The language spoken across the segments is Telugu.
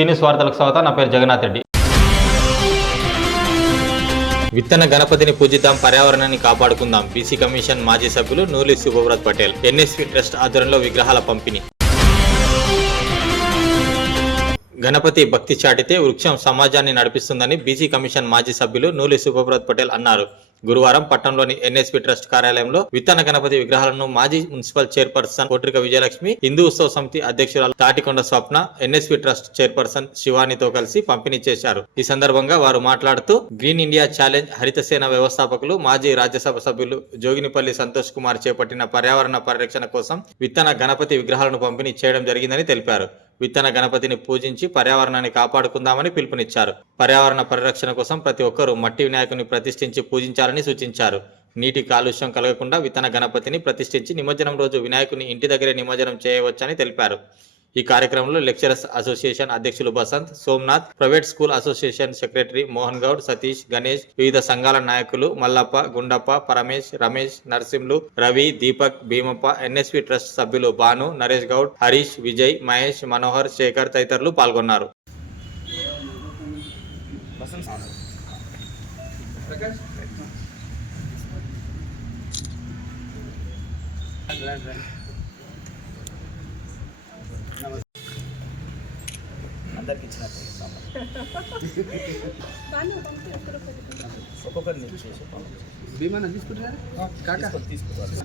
సీనియస్ వార్తలకు స్వాగతం. నా పేరు జగన్నాథ్ రెడ్డి. విత్తన గణపతిని పూజిద్దాం పర్యావరణాన్ని కాపాడుకుందాం బీసీ కమిషన్ మాజీ సభ్యులు నూలి శుభవ్రత్ పటేల్ ఎన్ఎస్పి ట్రస్ట్ ఆధ్వర్యంలో విగ్రహాల పంపిణీ. గణపతి భక్తి చాటితే వృక్షం సమాజాన్ని నడిపిస్తుందని బీసీ కమిషన్ మాజీ సభ్యులు నూలి శుభవ్రత్ పటేల్ అన్నారు. గురువారం పట్టణంలోని ఎన్ఎస్పి ట్రస్ట్ కార్యాలయంలో విత్తన గణపతి విగ్రహాలను మాజీ మున్సిపల్ చైర్పర్సన్ కోట్రిక విజయలక్ష్మి హిందూ ఉత్సవ సమితి అధ్యక్షురాలు Tatikonda Swapna NSP trust chairperson శివానితో కలిసి పంపిణీ చేశారు. ఈ సందర్భంగా వారు మాట్లాడుతూ గ్రీన్ ఇండియా ఛాలెంజ్ హరితసేన వ్యవస్థాపకులు మాజీ రాజ్యసభ సభ్యులు జోగినిపల్లి సంతోష్ కుమార్ చేపట్టిన పర్యావరణ పరిరక్షణ కోసం విత్తన గణపతి విగ్రహాలను పంపిణీ చేయడం జరిగిందని తెలిపారు. విత్తన గణపతిని పూజించి పర్యావరణాన్ని కాపాడుకుందామని పిలుపునిచ్చారు. పర్యావరణ పరిరక్షణ కోసం ప్రతి ఒక్కరూ మట్టి వినాయకుని ప్రతిష్ఠించి పూజించాలని సూచించారు. నీటి కాలుష్యం కలగకుండా విత్తన గణపతిని ప్రతిష్ఠించి నిమజ్జనం రోజు వినాయకుని ఇంటి దగ్గరే నిమజ్జనం చేయవచ్చని తెలిపారు. ఈ కార్యక్రమంలో లెక్చరర్స్ అసోసియేషన్ అధ్యక్షులు Basant Somnath private school association secretary Mohan Goud Satish Ganesh వివిధ సంఘాల నాయకులు మల్లప్ప గుండప్ప పరమేష్ రమేష్ నరసింహులు రవి దీపక్ భీమప్ప ఎన్ఎస్పి ట్రస్ట్ సభ్యులు భాను నరేష్ గౌడ్ హరీష్ విజయ్ మహేష్ మనోహర్ శేఖర్ తదితరులు పాల్గొన్నారు. అందరికి ఇచ్చినట్టు ఒక్కొక్కరిని చేసి భీమాన తీసుకుంటారా? కాకా. తీసుకోవాలి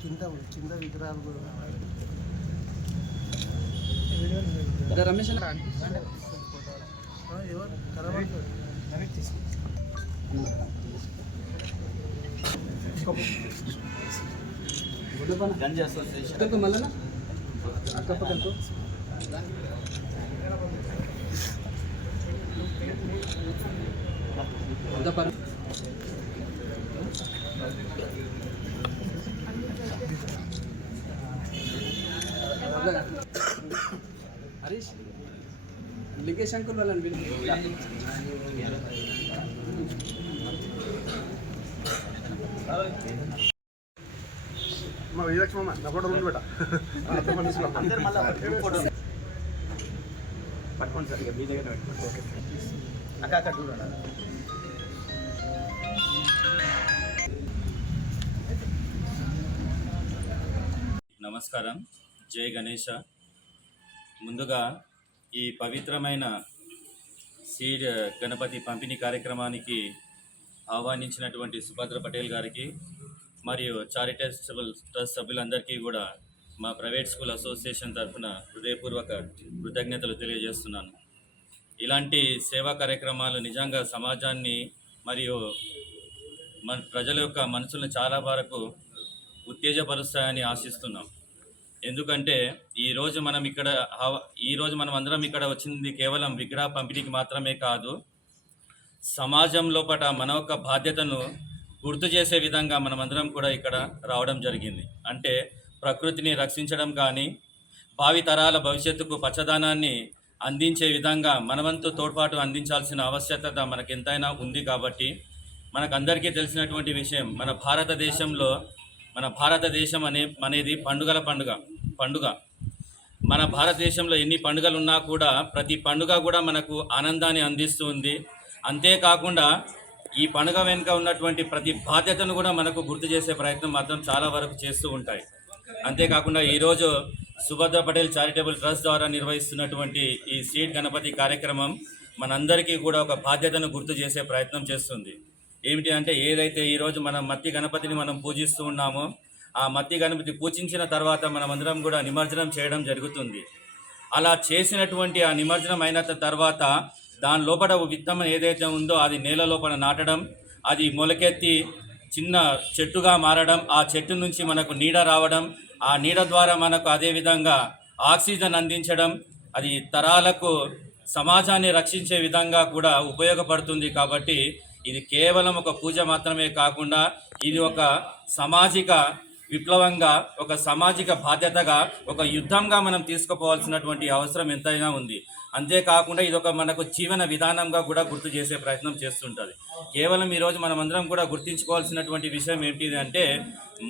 కింద కింద విగ్రహాలు కూడా రమేష్ గంజి అసోసియేషన్. మళ్ళా అక్క హరీష్ లింకేష్ అంకుల్ వాళ్ళని పిలు. మా విజయలక్ష్మి అమ్మ నా ఫోటో ముందు పెట్ట అందరు మళ్ళీ గ్రూప్ ఫోటో పట్టుకోండి సార్ ఇక మీ దగ్గర పెట్టుకోండి. అక్క అక్కడ చూడండి నమస్కారం. జై గణేష. ముందుగా ఈ పవిత్రమైన సీడ్ గణపతి పంపిణీ కార్యక్రమానికి ఆహ్వానించినటువంటి సుభద్ర పటేల్ గారికి మరియు చారిటబుల్ ట్రస్ట్ సభ్యులందరికీ కూడా మా ప్రైవేట్ స్కూల్ అసోసియేషన్ తరఫున హృదయపూర్వక కృతజ్ఞతలు తెలియజేస్తున్నాను. ఇలాంటి సేవా కార్యక్రమాలు నిజంగా సమాజాన్ని మరియు మన ప్రజల యొక్క మనసులను చాలా వరకు ఉత్తేజపరుస్తాయని ఆశిస్తున్నాం. ఎందుకంటే ఈరోజు మనం ఇక్కడ ఈరోజు మనం అందరం ఇక్కడ వచ్చింది కేవలం విగ్రహ పంపిణీకి మాత్రమే కాదు సమాజం లోపల మన యొక్క బాధ్యతను గుర్తు చేసే విధంగా మనమందరం కూడా ఇక్కడ రావడం జరిగింది. అంటే ప్రకృతిని రక్షించడం కానీ భావితరాల భవిష్యత్తుకు పచ్చదనాన్ని అందించే విధంగా మనవంతు తోడ్పాటు అందించాల్సిన ఆవశ్యకత మనకెంతైనా ఉంది కాబట్టి మనకందరికీ తెలిసినటువంటి విషయం మన భారతదేశంలో మన భారతదేశం అనే అనేది పండుగల పండుగ పండుగ. మన భారతదేశంలో ఎన్ని పండుగలు ఉన్నా కూడా ప్రతి పండుగ కూడా మనకు ఆనందాన్ని అందిస్తూ ఉంది. అంతేకాకుండా ఈ పండుగ వెనుక ఉన్నటువంటి ప్రతి బాధ్యతను కూడా మనకు గుర్తు చేసే ప్రయత్నం మాత్రం చాలా వరకు చేస్తూ ఉంటాయి. అంతేకాకుండా ఈరోజు సుభద్ర పటేల్ చారిటబుల్ ట్రస్ట్ ద్వారా నిర్వహిస్తున్నటువంటి ఈ సీట్ గణపతి కార్యక్రమం మనందరికీ కూడా ఒక బాధ్యతను గుర్తు చేసే ప్రయత్నం చేస్తుంది. ఏమిటి అంటే ఏదైతే ఈరోజు మనం మత్తి గణపతిని మనం పూజిస్తూ ఉన్నామో ఆ మత్తి గణపతి పూజించిన తర్వాత మనం అందరం కూడా నిమజ్జనం చేయడం జరుగుతుంది. అలా చేసినటువంటి ఆ నిమజ్జనం అయిన తర్వాత దాని లోపల ఓ విత్తనం ఏదైతే ఉందో అది నేల లోపల నాటడం అది మొలకెత్తి చిన్న చెట్టుగా మారడం ఆ చెట్టు నుంచి మనకు నీడ రావడం ఆ నీడ ద్వారా మనకు అదే విధంగా ఆక్సిజన్ అందించడం అది తరాలకు సమాజాన్ని రక్షించే విధంగా కూడా ఉపయోగపడుతుంది కాబట్టి ఇది కేవలం ఒక పూజ మాత్రమే కాకుండా ఇది ఒక సామాజిక విప్లవంగా ఒక సామాజిక బాధ్యతగా ఒక యుద్ధంగా మనం తీసుకుపోవాల్సినటువంటి అవసరం ఎంతైనా ఉంది. అంతేకాకుండా ఇది ఒక మనకు జీవన విధానంగా కూడా గుర్తు చేసే ప్రయత్నం చేస్తుంటుంది. కేవలం ఈరోజు మనమందరం అందరం కూడా గుర్తించుకోవాల్సినటువంటి విషయం ఏంటిది అంటే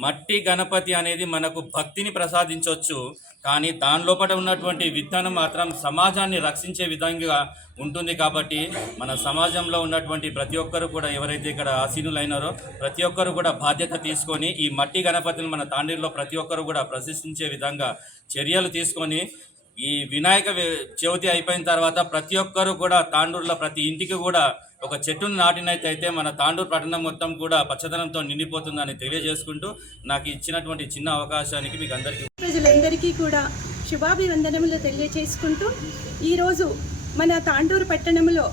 మట్టి గణపతి అనేది మనకు భక్తిని ప్రసాదించవచ్చు కానీ దాని లోపల ఉన్నటువంటి విత్తనం మాత్రం సమాజాన్ని రక్షించే విధంగా ఉంటుంది కాబట్టి మన సమాజంలో ఉన్నటువంటి ప్రతి ఒక్కరు కూడా ఎవరైతే ఇక్కడ ఆసీనులైనారో ప్రతి ఒక్కరు కూడా బాధ్యత తీసుకొని ఈ మట్టి గణపతిని మన తాండ్రిలో ప్రతి ఒక్కరు కూడా ప్రదర్శించే విధంగా చర్యలు తీసుకొని ఈ వినాయక చవితి అయిపోయిన తర్వాత ప్రతి ఒక్కరు కూడా తాండూరులో ప్రతి ఇంటికి కూడా ఒక చెట్టును నాటినట్టయితే మన తాండూరు పట్టణం మొత్తం కూడా పచ్చదనంతో నిండిపోతుందని తెలియజేసుకుంటూ నాకు ఇచ్చినటువంటి చిన్న అవకాశానికి మీకు అందరికీ ప్రజలందరికీ కూడా శుభాభివందనములు తెలియజేసుకుంటూ ఈరోజు మన తాండూరు పట్టణంలో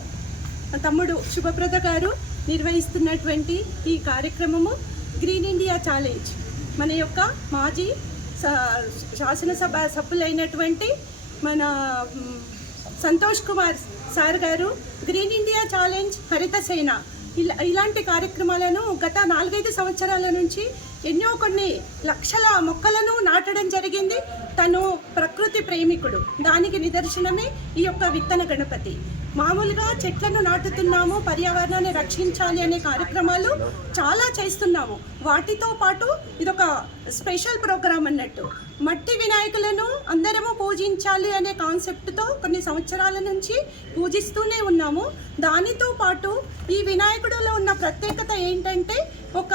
తమ్ముడు శుభప్రద గారు నిర్వహిస్తున్నటువంటి ఈ కార్యక్రమము గ్రీన్ ఇండియా ఛాలెంజ్. మన యొక్క మాజీ శాసనసభ సభ్యులైనటువంటి మన సంతోష్ కుమార్ సార్ గారు green India challenge Haritha Sena. ఇలా ఇలాంటి కార్యక్రమాలను గత నాలుగైదు సంవత్సరాల నుంచి ఎన్నో కొన్ని లక్షల మొక్కలను నాటడం జరిగింది. తను ప్రకృతి ప్రేమికుడు. దానికి నిదర్శనమే ఈ యొక్క విత్తన గణపతి. మామూలుగా చెట్లను నాటుతున్నాము పర్యావరణాన్ని రక్షించాలి అనే కార్యక్రమాలు చాలా చేస్తున్నాము. వాటితో పాటు ఇదొక స్పెషల్ ప్రోగ్రాం అన్నట్టు. మట్టి వినాయకులను అందరము పూజించాలి అనే కాన్సెప్ట్తో కొన్ని సంవత్సరాల నుంచి పూజిస్తూనే ఉన్నాము. దానితో పాటు ఈ వినాయకుడిలో ఉన్న ప్రత్యేకత ఏంటంటే ఒక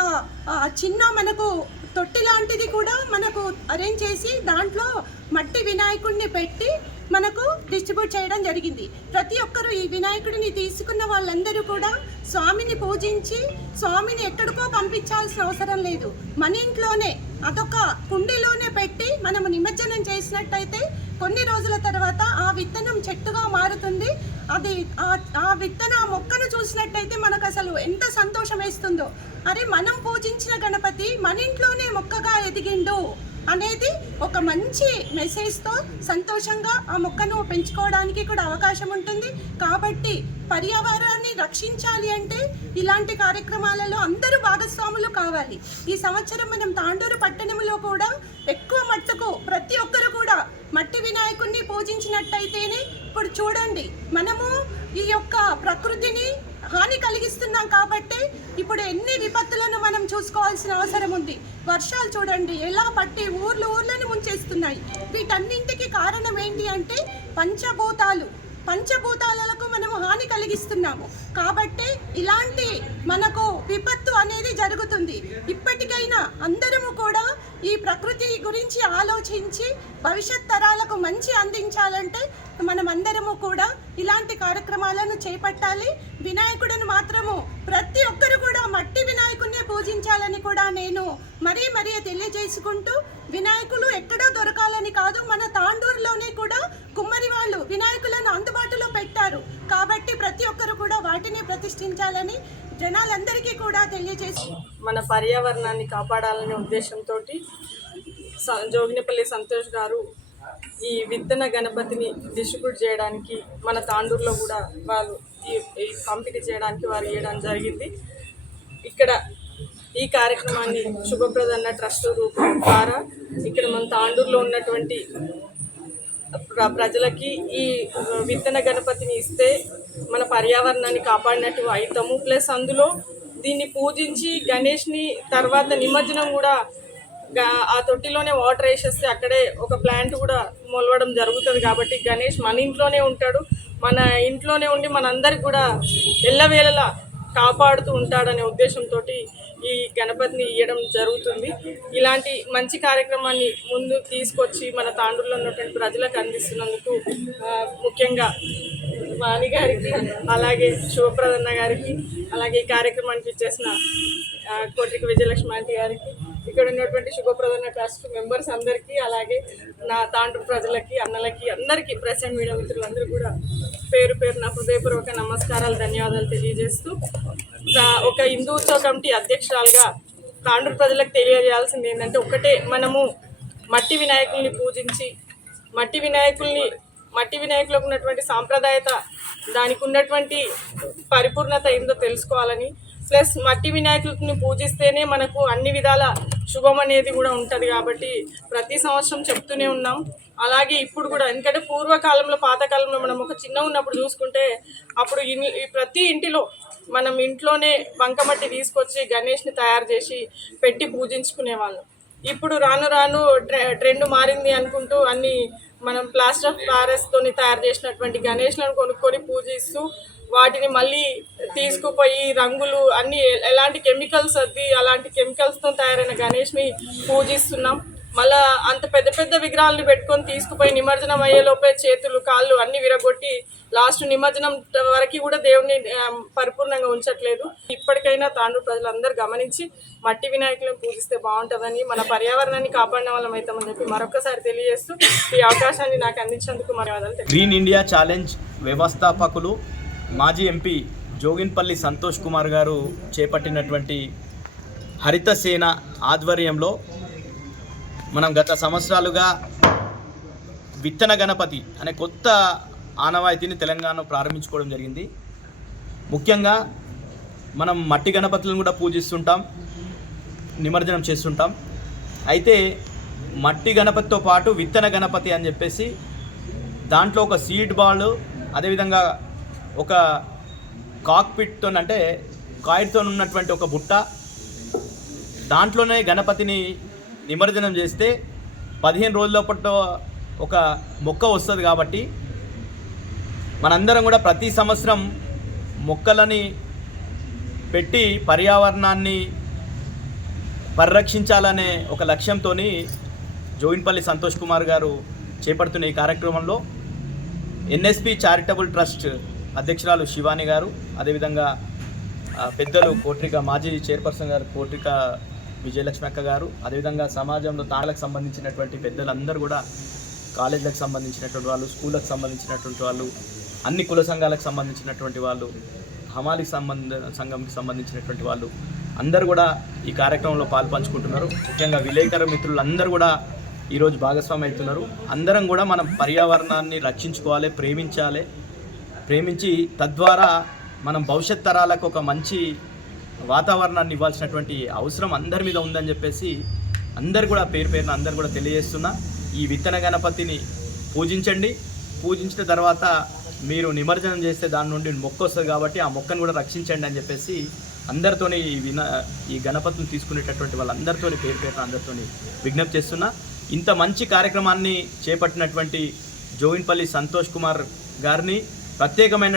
చిన్న మనకు తొట్టి లాంటిది కూడా మనకు అరేంజ్ చేసి దాంట్లో మట్టి వినాయకుడిని పెట్టి మనకు డిస్ట్రిబ్యూట్ చేయడం జరిగింది. ప్రతి ఒక్కరూ ఈ వినాయకుడిని తీసుకున్న వాళ్ళందరూ కూడా స్వామిని పూజించి స్వామిని ఎక్కడికో పంపించాల్సిన అవసరం లేదు. మన ఇంట్లోనే అదొక కుండీలోనే పెట్టి మనము నిమజ్జనం చేసినట్టయితే కొన్ని రోజుల తర్వాత ఆ విత్తనం చెట్టుగా మారుతుంది. అది ఆ- విత్తన మొక్కను చూసినట్టయితే మనకు అసలు ఎంత సంతోషం వేస్తుందో. అరే మనం పూజించిన గణపతి మన ఇంట్లోనే మొక్కగా ఎదిగిండు. అనేది ఒక మంచి మెసేజ్తో సంతోషంగా ఆ మొక్కను పెంచుకోవడానికి కూడా అవకాశం ఉంటుంది. కాబట్టి పర్యావరణాన్ని రక్షించాలి అంటే ఇలాంటి కార్యక్రమాలలో అందరూ భాగస్వాములు కావాలి. ఈ సంవత్సరం మనం తాండూరు పట్టణంలో కూడా ఎక్కువ మట్టుకు ప్రతి ఒక్కరు కూడా మట్టి వినాయకుడిని పూజించినట్టయితేనే ఇప్పుడు చూడండి మనము ఈ యొక్క ప్రకృతిని హాని కలిగిస్తున్నాం కాబట్టి ఇప్పుడు ఎన్ని విపత్తులను మనం చూసుకోవాల్సిన అవసరం ఉంది. వర్షాలు చూడండి ఎలా పట్టి ఊర్లు ఊర్లను ముంచేస్తున్నాయి. వీటన్నింటికి కారణం ఏంటి అంటే పంచభూతాలు. పంచభూతాలకు మనము హాని కలిగిస్తున్నాము. కాబట్టి ఇలాంటి మనకు విపత్తు అనేది జరుగుతుంది. ఇప్పటికైనా అందరము కూడా ఈ ప్రకృతి గురించి ఆలోచించి భవిష్యత్ తరాలకు మంచి అందించాలంటే మనం అందరము కూడా ఇలాంటి కార్యక్రమాలను చేపట్టాలి. వినాయకుడిని మాత్రము ప్రతి ఒక్కరు కూడా మట్టి వినాయకుడిని పూజించాలని కూడా నేను మరీ మరీ తెలియజేసుకుంటూ వినాయకులు ఎక్కడో దొరకాలని కాదు మన తాండూరులోనే కూడా కుమ్మరి వాళ్ళు వినాయకులను అందుబాటులో పెట్టారు. కాబట్టి ప్రతి ఒక్కరు కూడా వాటిని ప్రతిష్ఠించాలని జనాలందరికీ కూడా తెలియజేసి మన పర్యావరణాన్ని కాపాడాలనే ఉద్దేశంతో జోగినపల్లి సంతోష్ గారు ఈ విత్తన గణపతిని డిస్ట్రిబ్యూట్ చేయడానికి మన తాండూరులో కూడా వాళ్ళు ఈ పంపిణీ చేయడానికి వారు ఇవ్వడం జరిగింది. ఇక్కడ ఈ కార్యక్రమాన్ని శుభప్రదన్న ట్రస్ట్ రూపం ద్వారా ఇక్కడ మన తాండూరులో ఉన్నటువంటి ప్రజలకి ఈ విత్తన గణపతిని ఇస్తే మన పర్యావరణాన్ని కాపాడినట్టు అవుతాము. ప్లస్ అందులో దీన్ని పూజించి గణేష్ని తర్వాత నిమజ్జనం కూడా ఆ తొట్టిలోనే వాటర్ వేసేస్తే అక్కడే ఒక ప్లాంట్ కూడా మొలవడం జరుగుతుంది కాబట్టి గణేష్ మన ఇంట్లోనే ఉంటాడు. మన ఇంట్లోనే ఉండి మనందరికి కూడా ఎల్లవేళలా కాపాడుతూ ఉంటాడనే ఉద్దేశంతో ఈ గణపతిని ఇవ్వడం జరుగుతుంది. ఇలాంటి మంచి కార్యక్రమాన్ని ముందు తీసుకొచ్చి మన తాండూరులో ఉన్నటువంటి ప్రజలకు అందిస్తున్నందుకు ముఖ్యంగా వాణి గారికి అలాగే శివప్రదన్న గారికి అలాగే ఈ కార్యక్రమానికి ఇచ్చేసిన కోటికి విజయలక్ష్మి ఆంటీ గారికి ఇక్కడ ఉన్నటువంటి శుభప్రదన ట్రస్ట్ మెంబర్స్ అందరికీ అలాగే నా తాండూరు ప్రజలకి అన్నలకి అందరికీ ప్రెసెంట్ మీడియా మిత్రులందరూ కూడా పేరు పేరు నా హృదయపూర్వక నమస్కారాలు ధన్యవాదాలు తెలియజేస్తూ ఒక హిందూ ఉత్సవ కమిటీ అధ్యక్షురాలుగా తాండూరు ప్రజలకు తెలియజేయాల్సింది ఏంటంటే ఒకటే మనము మట్టి వినాయకుల్ని పూజించి మట్టి వినాయకుల్ని మట్టి వినాయకులకు ఉన్నటువంటి సాంప్రదాయత దానికి ఉన్నటువంటి పరిపూర్ణత ఏందో తెలుసుకోవాలని ప్లస్ మట్టి వినాయకుడిని పూజిస్తేనే మనకు అన్ని విధాల శుభం అనేది కూడా ఉంటుంది కాబట్టి ప్రతి సంవత్సరం చెప్తూనే ఉన్నాం. అలాగే ఇప్పుడు కూడా ఎందుకంటే పూర్వకాలంలో పాతకాలంలో మనం ఒక చిన్న ఉన్నప్పుడు చూసుకుంటే అప్పుడు ప్రతి ఇంటిలో మనం ఇంట్లోనే బంకమట్టి తీసుకొచ్చి గణేష్ని తయారు చేసి పెట్టి పూజించుకునే వాళ్ళం ఇప్పుడు రాను రాను ట్రె- ట్రెండ్ మారింది అనుకుంటూ అన్ని మనం ప్లాస్టర్ ఆఫ్ ప్యారెస్ తోని తయారు చేసినటువంటి గణేష్లను కొనుక్కొని పూజిస్తూ వాటిని మళ్ళీ తీసుకుపోయి రంగులు అన్ని ఎలాంటి కెమికల్స్ అది అలాంటి కెమికల్స్తో తయారైన గణేష్ని పూజిస్తున్నాం. మళ్ళా అంత పెద్ద పెద్ద విగ్రహాలను పెట్టుకొని తీసుకుపోయి నిమజ్జనం అయ్యేలోపే చేతులు కాళ్ళు అన్ని విరగొట్టి లాస్ట్ నిమజ్జనం వరకు కూడా దేవుడిని పరిపూర్ణంగా ఉంచట్లేదు. ఇప్పటికైనా తాండూరు ప్రజలందరూ గమనించి మట్టి వినాయకులను పూజిస్తే బాగుంటుందని మన పర్యావరణాన్ని కాపాడిన వాళ్ళం అవుతామని చెప్పి మరొకసారి తెలియజేస్తూ ఈ అవకాశాన్ని నాకు అందించేందుకు మర్యాదలు గ్రీన్ ఇండియా ఛాలెంజ్ వ్యవస్థాపకులు మాజీ ఎంపీ జోగిన్పల్లి సంతోష్ కుమార్ గారు చేపట్టినటువంటి హరిత సేన ఆధ్వర్యంలో మనం గత సంవత్సరాలుగా విత్తన గణపతి అనే కొత్త ఆనవాయితీని తెలంగాణలో ప్రారంభించుకోవడం జరిగింది. ముఖ్యంగా మనం మట్టి గణపతులను కూడా పూజిస్తుంటాం నిమజ్జనం చేస్తుంటాం. అయితే మట్టి గణపతితో పాటు విత్తన గణపతి అని చెప్పేసి దాంట్లో ఒక సీడ్ బాల్ అదేవిధంగా ఒక కాక్పిట్తో అంటే కాయిడ్తో ఉన్నటువంటి ఒక బుట్ట దాంట్లోనే గణపతిని నిమజ్జనం చేస్తే పదిహేను రోజుల ఒక మొక్క వస్తుంది కాబట్టి మనందరం కూడా ప్రతి సంవత్సరం మొక్కలని పెట్టి పర్యావరణాన్ని పరిరక్షించాలనే ఒక లక్ష్యంతో జోయిన్పల్లి సంతోష్ కుమార్ గారు చేపడుతున్న ఈ కార్యక్రమంలో ఎన్ఎస్పి చారిటబుల్ ట్రస్ట్ అధ్యక్షురాలు శివాని గారు అదేవిధంగా పెద్దలు కోట్రిక మాజీ చైర్పర్సన్ గారు కోట్రిక విజయలక్ష్మి అక్క గారు. అదేవిధంగా సమాజంలో తాళలకు సంబంధించినటువంటి పెద్దలందరూ కూడా కాలేజీలకు సంబంధించినటువంటి వాళ్ళు స్కూళ్ళకు సంబంధించినటువంటి వాళ్ళు అన్ని కుల సంఘాలకు సంబంధించినటువంటి వాళ్ళు హమాలి సంబంధ సంఘంకి సంబంధించినటువంటి వాళ్ళు అందరూ కూడా ఈ కార్యక్రమంలో పాలు పంచుకుంటున్నారు ముఖ్యంగా విలేకరు మిత్రులందరూ కూడా ఈరోజు భాగస్వామి అవుతున్నారు. అందరం కూడా మనం పర్యావరణాన్ని రక్షించుకోవాలి ప్రేమించాలి. ప్రేమించి తద్వారా మనం భవిష్యత్ తరాలకు ఒక మంచి వాతావరణాన్ని ఇవ్వాల్సినటువంటి అవసరం అందరి మీద ఉందని చెప్పేసి అందరు కూడా పేరు పేరున అందరు కూడా తెలియజేస్తున్నా. ఈ విత్తన గణపతిని పూజించండి. పూజించిన తర్వాత మీరు నిమజ్జనం చేస్తే దాని నుండి మొక్క వస్తుంది కాబట్టి ఆ మొక్కను కూడా రక్షించండి అని చెప్పేసి అందరితోని ఈ విన ఈ గణపతిని తీసుకునేటటువంటి వాళ్ళందరితోని పేరు పేరున అందరితోని విజ్ఞప్తి చేస్తున్నా. ఇంత మంచి కార్యక్రమాన్ని చేపట్టినటువంటి జోయిన్పల్లి సంతోష్ కుమార్ గారిని ప్రత్యేకమైన